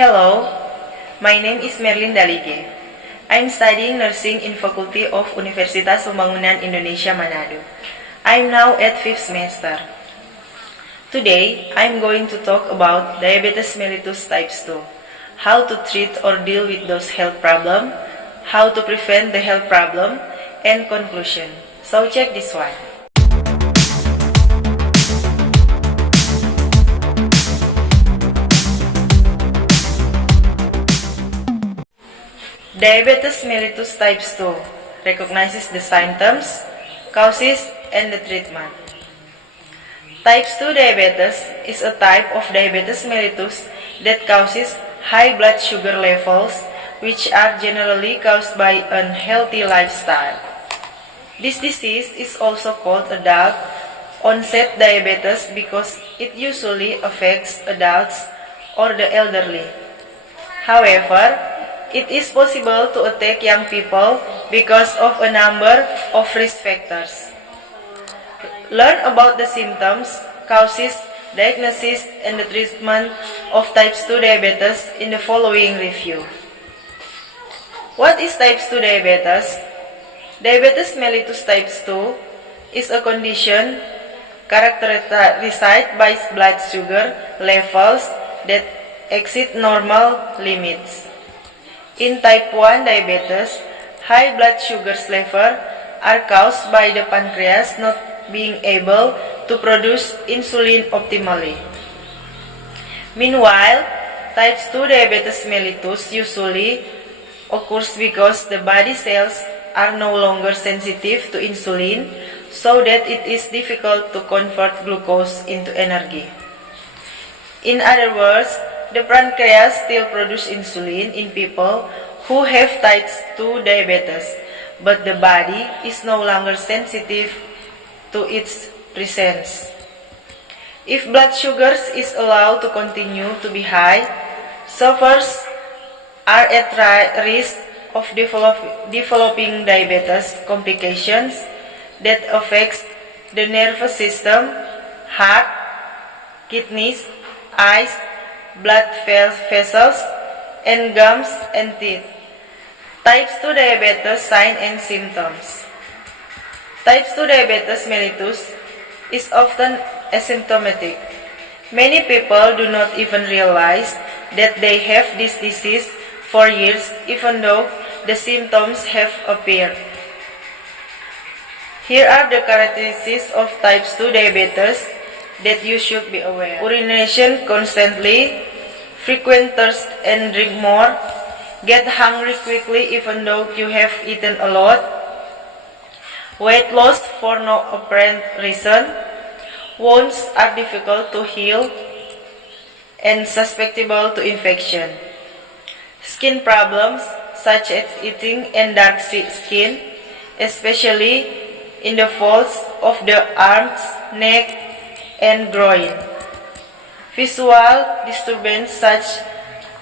Hello, my name is Merlin Dalige. I'm studying nursing in Faculty of Universitas Pembangunan Indonesia Manado. I'm now at 5th semester. Today, I'm going to talk about diabetes mellitus type 2, how to treat or deal with those health problems, how to prevent the health problem, and conclusion. So check this one. Diabetes mellitus type 2 recognizes the symptoms, causes, and the treatment. Type 2 diabetes is a type of diabetes mellitus that causes high blood sugar levels, which are generally caused by unhealthy lifestyle. This disease is also called adult onset diabetes because it usually affects adults or the elderly. However, it is possible to attack young people because of a number of risk factors. Learn about the symptoms, causes, diagnosis, and the treatment of type 2 diabetes in the following review. What is type 2 diabetes? Diabetes mellitus type 2 is a condition characterized by blood sugar levels that exceed normal limits. In type 1 diabetes, high blood sugar levels are caused by the pancreas not being able to produce insulin optimally. Meanwhile, type 2 diabetes mellitus usually occurs because the body cells are no longer sensitive to insulin, so that it is difficult to convert glucose into energy. In other words, the pancreas still produces insulin in people who have type 2 diabetes, but the body is no longer sensitive to its presence. If blood sugars is allowed to continue to be high, sufferers are at risk of developing diabetes complications that affects the nervous system, heart, kidneys, eyes, blood vessels, and gums and teeth. Type 2 diabetes sign and symptoms. Type 2 diabetes mellitus is often asymptomatic. Many people do not even realize that they have this disease for years, even though the symptoms have appeared. Here are the characteristics of type 2 diabetes that you should be aware. Urination constantly, frequent thirst and drink more, get hungry quickly even though you have eaten a lot, weight loss for no apparent reason, wounds are difficult to heal and susceptible to infection, skin problems such as itching and dark skin, especially in the folds of the arms, neck, and groin. Visual disturbance such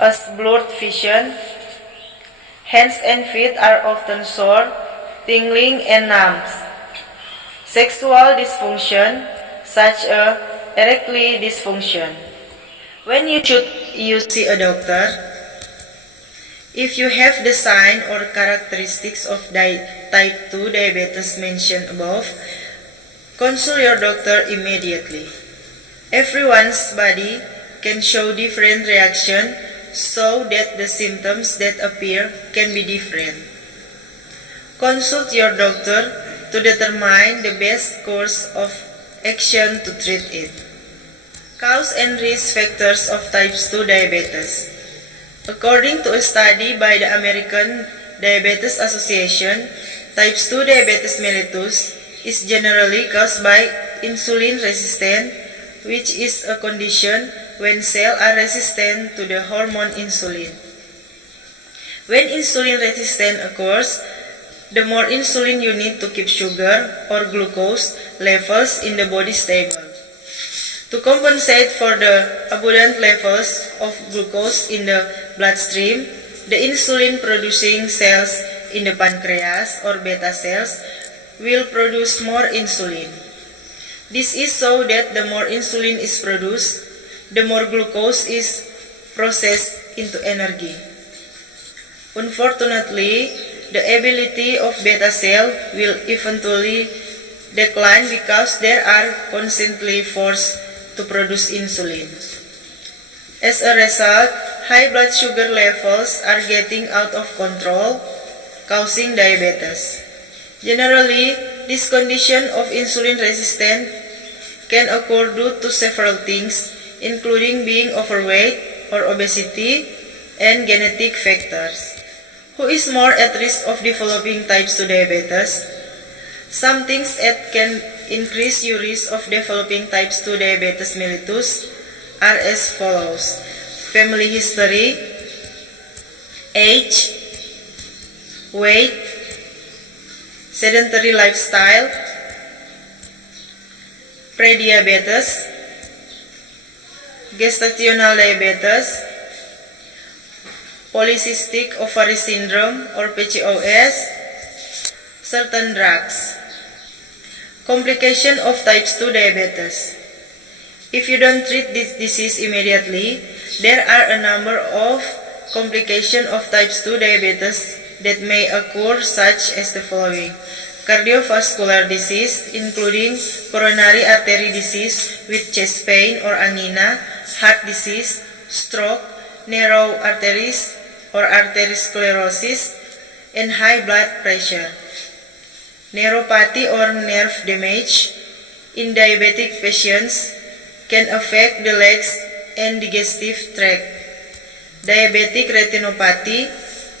as blurred vision. Hands and feet are often sore, tingling, and numb. Sexual dysfunction such as erectile dysfunction. When should you see a doctor? If you have the sign or characteristics of type 2 diabetes mentioned above, consult your doctor immediately. Everyone's body can show different reaction, so that the symptoms that appear can be different. Consult your doctor to determine the best course of action to treat it. Cause and risk factors of type 2 diabetes. According to a study by the American Diabetes Association, type 2 diabetes mellitus is generally caused by insulin resistance, which is a condition when cells are resistant to the hormone insulin. When insulin resistance occurs, the more insulin you need to keep sugar or glucose levels in the body stable. To compensate for the abundant levels of glucose in the bloodstream, the insulin-producing cells in the pancreas or beta cells will produce more insulin. This is so that the more insulin is produced, the more glucose is processed into energy. Unfortunately, the ability of beta cell will eventually decline because they are constantly forced to produce insulin. As a result, high blood sugar levels are getting out of control, causing diabetes. Generally, this condition of insulin resistance can occur due to several things, including being overweight or obesity and genetic factors. Who is more at risk of developing type 2 diabetes? Some things that can increase your risk of developing type 2 diabetes mellitus are as follows: family history, age, weight, sedentary lifestyle, prediabetes, gestational diabetes, polycystic ovary syndrome or PCOS, certain drugs. Complication of type 2 diabetes. If you don't treat this disease immediately, there are a number of complications of type 2 diabetes that may occur, such as the following: cardiovascular disease, including coronary artery disease with chest pain or angina, heart disease, stroke, narrow arteries or arteriosclerosis, and high blood pressure. Neuropathy or nerve damage in diabetic patients can affect the legs and digestive tract. Diabetic retinopathy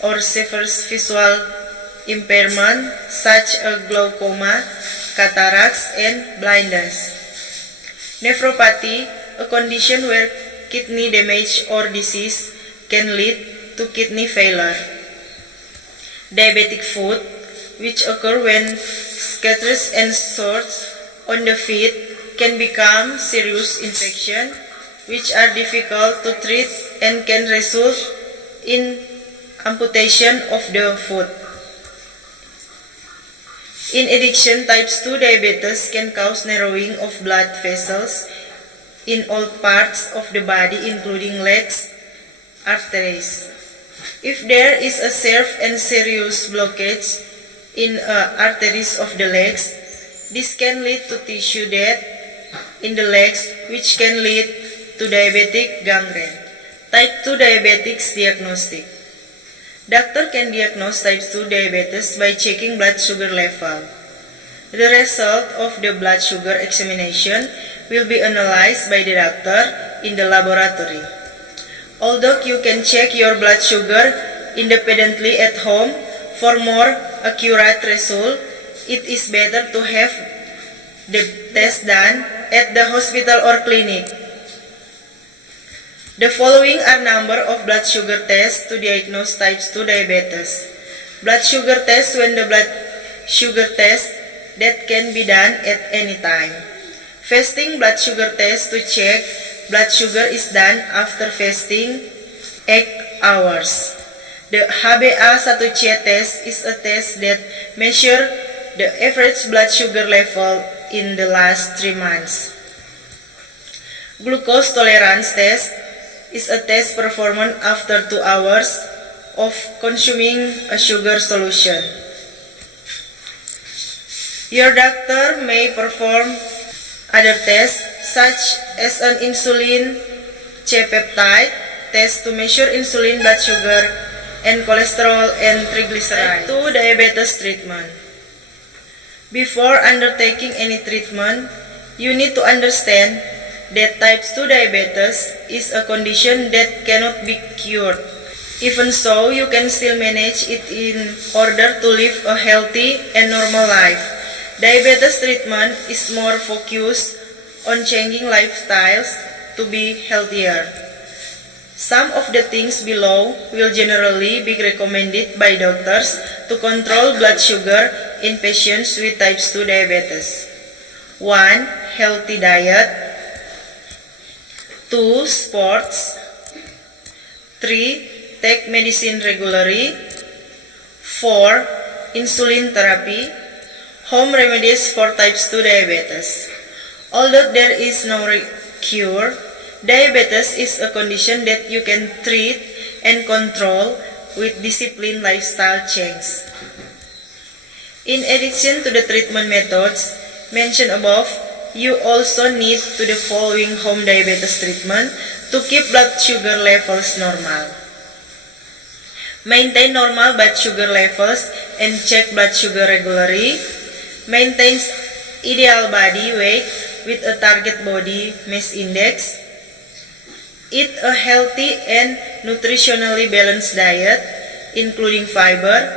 or severe visual impairment such as glaucoma, cataracts, and blindness. Nephropathy, a condition where kidney damage or disease can lead to kidney failure. Diabetic foot, which occur when scratches and sores on the feet, can become serious infection, which are difficult to treat and can result in amputation of the foot. In addition, type 2 diabetes can cause narrowing of blood vessels in all parts of the body, including legs, arteries. If there is a severe and serious blockage in arteries of the legs, this can lead to tissue death in the legs, which can lead to diabetic gangrene. Type 2 diabetics diagnostic. Doctor can diagnose type 2 diabetes by checking blood sugar level. The result of the blood sugar examination will be analyzed by the doctor in the laboratory. Although you can check your blood sugar independently at home, for more accurate result, it is better to have the test done at the hospital or clinic. The following are number of blood sugar tests to diagnose type 2 diabetes. Blood sugar test when the blood sugar test that can be done at any time. Fasting blood sugar test to check blood sugar is done after fasting 8 hours. The HbA1c test is a test that measures the average blood sugar level in the last 3 months. Glucose tolerance test is a test performed after 2 hours of consuming a sugar solution. Your doctor may perform other tests such as an insulin C-peptide test to measure insulin, blood sugar, and cholesterol and triglycerides. Type 2 diabetes treatment. Before undertaking any treatment, you need to understand that type 2 diabetes is a condition that cannot be cured. Even so, you can still manage it in order to live a healthy and normal life. Diabetes treatment is more focused on changing lifestyles to be healthier. Some of the things below will generally be recommended by doctors to control blood sugar in patients with type 2 diabetes. 1. Healthy diet. 2. Sports. 3. Take medicine regularly. 4. Insulin therapy. Home remedies for type 2 diabetes. Although there is no cure, Diabetes is a condition that you can treat and control with disciplined lifestyle change. In addition to the treatment methods mentioned above, you also need to the following home diabetes treatment to keep blood sugar levels normal. Maintain normal blood sugar levels and check blood sugar regularly. Maintain ideal body weight with a target body mass index. Eat a healthy and nutritionally balanced diet, including fiber,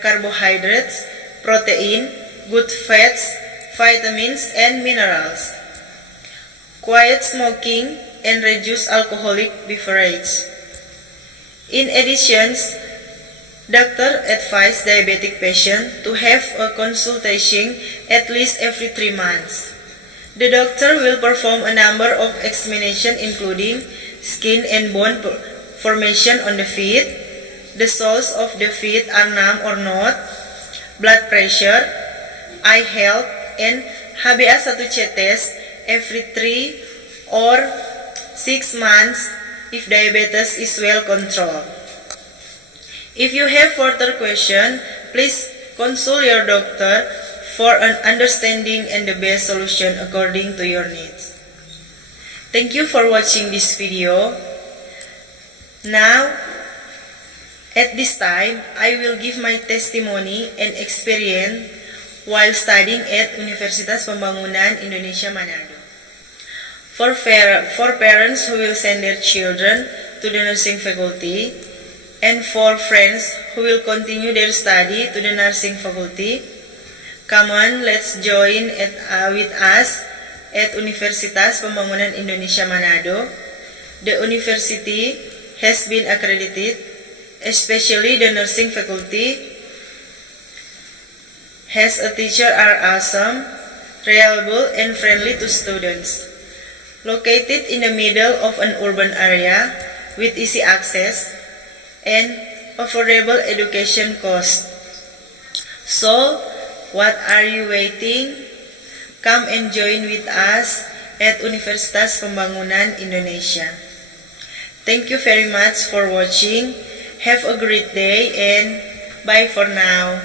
carbohydrates, protein, good fats, vitamins, and minerals. Quiet smoking and reduce alcoholic beverage. In addition, doctor advise diabetic patient to have a consultation at least every 3 months. The doctor will perform a number of examinations including skin and bone formation on the feet, the soles of the feet are numb or not, blood pressure, eye health, and HbA1c test every 3 or 6 months if diabetes is well controlled. If you have further questions, please consult your doctor for an understanding and the best solution according to your needs. Thank you for watching this video. Now, at this time, I will give my testimony and experience while studying at Universitas Pembangunan Indonesia Manado. For parents who will send their children to the nursing faculty, and for friends who will continue their study to the nursing faculty, come on, let's join with us at Universitas Pembangunan Indonesia Manado. The university has been accredited, especially the nursing faculty has a teacher are awesome, reliable, and friendly to students. Located in the middle of an urban area with easy access and affordable education cost. So, what are you waiting? Come and join with us at Universitas Pembangunan Indonesia. Thank you very much for watching. Have a great day and bye for now.